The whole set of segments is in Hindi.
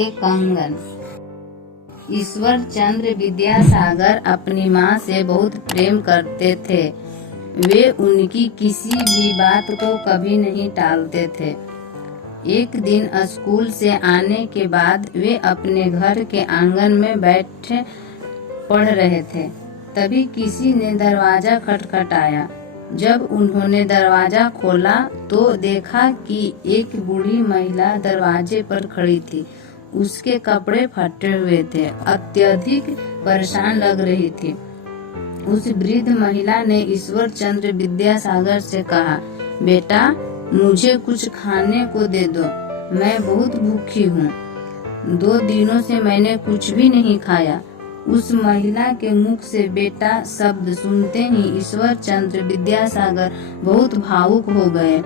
एक कंगन। ईश्वर चंद्र विद्यासागर अपनी माँ से बहुत प्रेम करते थे। वे उनकी किसी भी बात को कभी नहीं टालते थे। एक दिन स्कूल से आने के बाद वे अपने घर के आंगन में बैठे पढ़ रहे थे। तभी किसी ने दरवाजा खटखटाया। जब उन्होंने दरवाजा खोला तो देखा कि एक बूढ़ी महिला दरवाजे पर खड़ी थी। उसके कपड़े फटे हुए थे, अत्यधिक परेशान लग रही थी। उस वृद्ध महिला ने ईश्वर चंद्र विद्यासागर से कहा, बेटा मुझे कुछ खाने को दे दो, मैं बहुत भूखी हूँ। 2 दिनों से मैंने कुछ भी नहीं खाया। उस महिला के मुख से बेटा शब्द सुनते ही ईश्वर चंद्र विद्यासागर बहुत भावुक हो गए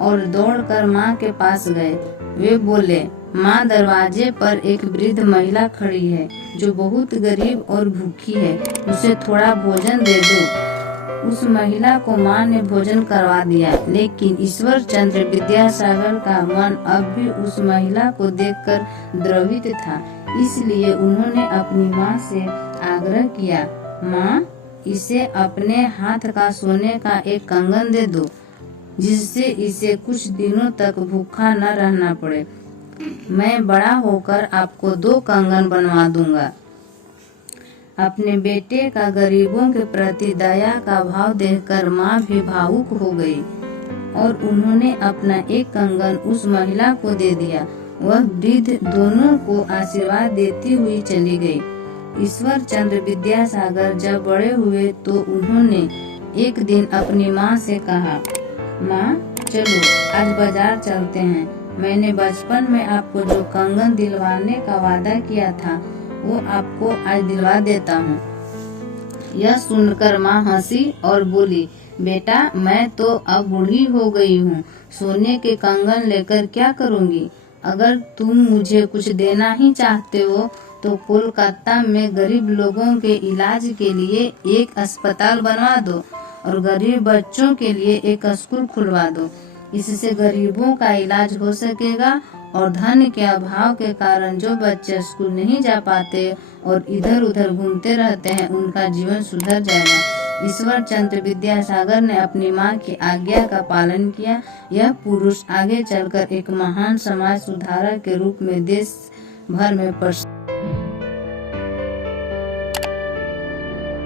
और दौड़कर माँ के पास गए। वे बोले, माँ दरवाजे पर एक वृद्ध महिला खड़ी है जो बहुत गरीब और भूखी है, उसे थोड़ा भोजन दे दो। उस महिला को माँ ने भोजन करवा दिया, लेकिन ईश्वर चंद्र विद्यासागर का मन अब भी उस महिला को देखकर द्रवित था। इसलिए उन्होंने अपनी माँ से आग्रह किया, माँ इसे अपने हाथ का सोने का एक कंगन दे दो, जिससे इसे कुछ दिनों तक भूखा न रहना पड़े। मैं बड़ा होकर आपको 2 कंगन बनवा दूंगा। अपने बेटे का गरीबों के प्रति दया का भाव देखकर माँ भी भावुक हो गई और उन्होंने अपना एक कंगन उस महिला को दे दिया। वह वृद्ध दोनों को आशीर्वाद देती हुई चली गई। ईश्वर चंद्र विद्यासागर जब बड़े हुए तो उन्होंने एक दिन अपनी माँ से कहा, माँ चलो आज बाजार चलते हैं। मैंने बचपन में आपको जो कंगन दिलवाने का वादा किया था वो आपको आज दिलवा देता हूँ। यह सुनकर माँ हंसी और बोली, बेटा मैं तो अब बूढ़ी हो गई हूँ, सोने के कंगन लेकर क्या करूँगी। अगर तुम मुझे कुछ देना ही चाहते हो तो कोलकाता में गरीब लोगों के इलाज के लिए एक अस्पताल बनवा दो और गरीब बच्चों के लिए एक स्कूल खुलवा दो। इससे गरीबों का इलाज हो सकेगा और धन के अभाव के कारण जो बच्चे स्कूल नहीं जा पाते और इधर उधर घूमते रहते हैं उनका जीवन सुधर जाएगा। ईश्वर चंद्र विद्यासागर ने अपनी माँ की आज्ञा का पालन किया। यह पुरुष आगे चलकर एक महान समाज सुधारक के रूप में देश भर में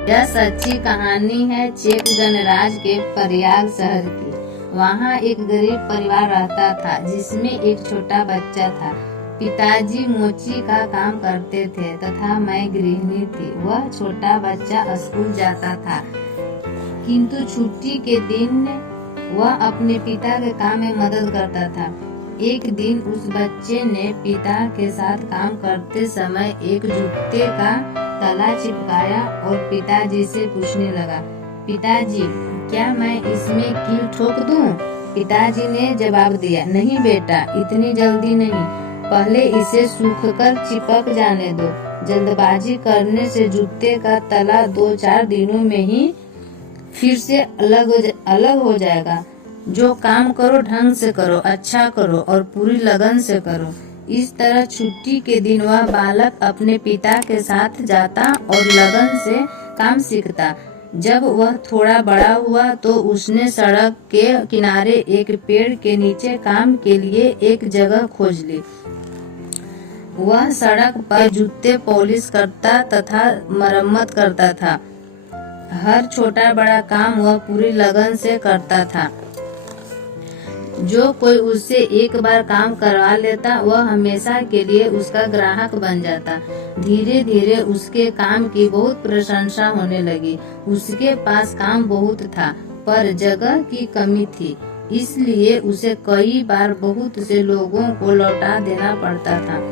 यह सच्ची कहानी है चेक गणराज्य के प्रयाग शहर की। वहाँ एक गरीब परिवार रहता था जिसमें एक छोटा बच्चा था। पिताजी मोची का काम करते थे तथा मैं गृहिणी थी। वह छोटा बच्चा स्कूल जाता था, किंतु छुट्टी के दिन वह अपने पिता के काम में मदद करता था। एक दिन उस बच्चे ने पिता के साथ काम करते समय एक जूते का तला चिपकाया और पिताजी से पूछने लगा, पिताजी क्या मैं इसमें कील ठोक दूं? पिताजी ने जवाब दिया, नहीं बेटा इतनी जल्दी नहीं, पहले इसे सूखकर चिपक जाने दो। जल्दबाजी करने से जूते का तला 2-4 दिनों में ही फिर से अलग हो जाएगा। जो काम करो ढंग से करो, अच्छा करो और पूरी लगन से करो। इस तरह छुट्टी के दिन वह बालक अपने पिता के साथ जाता और लगन से काम सीखता। जब वह थोड़ा बड़ा हुआ तो उसने सड़क के किनारे एक पेड़ के नीचे काम के लिए एक जगह खोज ली। वह सड़क पर जूते पॉलिश करता तथा मरम्मत करता था। हर छोटा बड़ा काम वह पूरी लगन से करता था। जो कोई उससे एक बार काम करवा लेता वह हमेशा के लिए उसका ग्राहक बन जाता। धीरे धीरे उसके काम की बहुत प्रशंसा होने लगी। उसके पास काम बहुत था पर जगह की कमी थी, इसलिए उसे कई बार बहुत से लोगों को लौटा देना पड़ता था।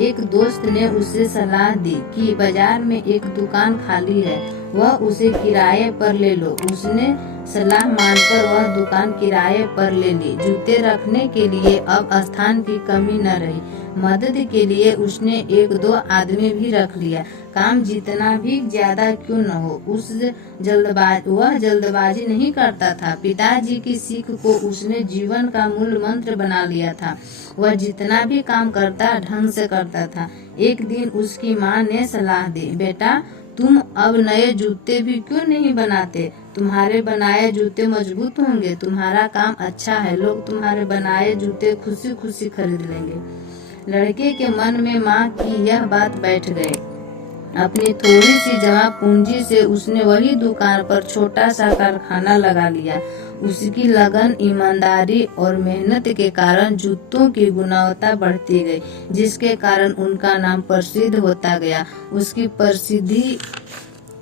एक दोस्त ने उसे सलाह दी कि बाजार में एक दुकान खाली है, वह उसे किराए पर ले लो। उसने सलाह मानकर वह दुकान किराए पर ले ली। जूते रखने के लिए अब स्थान की कमी न रही। मदद के लिए उसने 1-2 आदमी भी रख लिया। काम जितना भी ज्यादा क्यों न हो, वह जल्दबाजी नहीं करता था। पिताजी की सीख को उसने जीवन का मूल मंत्र बना लिया था। वह जितना भी काम करता ढंग से करता था। एक दिन उसकी माँ ने सलाह दी, बेटा तुम अब नए जूते भी क्यों नहीं बनाते? तुम्हारे बनाए जूते मजबूत होंगे। तुम्हारा काम अच्छा है, लोग तुम्हारे बनाए जूते खुशी खुशी खरीद लेंगे। लड़के के मन में माँ की यह बात बैठ गई। अपनी थोड़ी सी जमा पूंजी से उसने वही दुकान पर छोटा सा कारखाना लगा लिया। उसकी लगन, ईमानदारी और मेहनत के कारण जूतों की गुणवत्ता बढ़ती गई, जिसके कारण उनका नाम प्रसिद्ध होता गया। उसकी प्रसिद्धि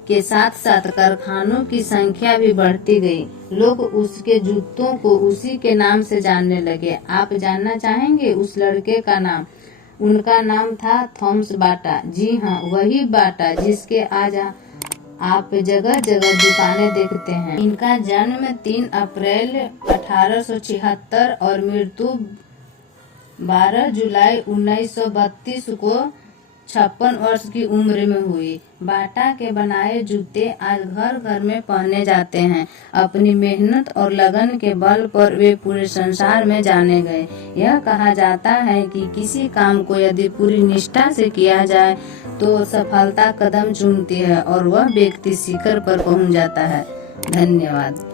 के साथ साथ कारखानों की संख्या भी बढ़ती गई। लोग उसके जूतों को उसी के नाम से जानने लगे। आप जानना चाहेंगे उस लड़के का नाम? उनका नाम था थॉमस बाटा। जी हाँ, वही बाटा जिसके आज आप जगह जगह दुकानें देखते हैं। इनका जन्म 3 अप्रैल 1876 और मृत्यु 12 जुलाई 1932 को 56 वर्ष की उम्र में हुई। बाटा के बनाए जूते आज घर घर में पहने जाते हैं। अपनी मेहनत और लगन के बल पर वे पूरे संसार में जाने गए। यह कहा जाता है कि किसी काम को यदि पूरी निष्ठा से किया जाए तो सफलता कदम चूमती है और वह व्यक्ति शिखर पर पहुंच जाता है। धन्यवाद।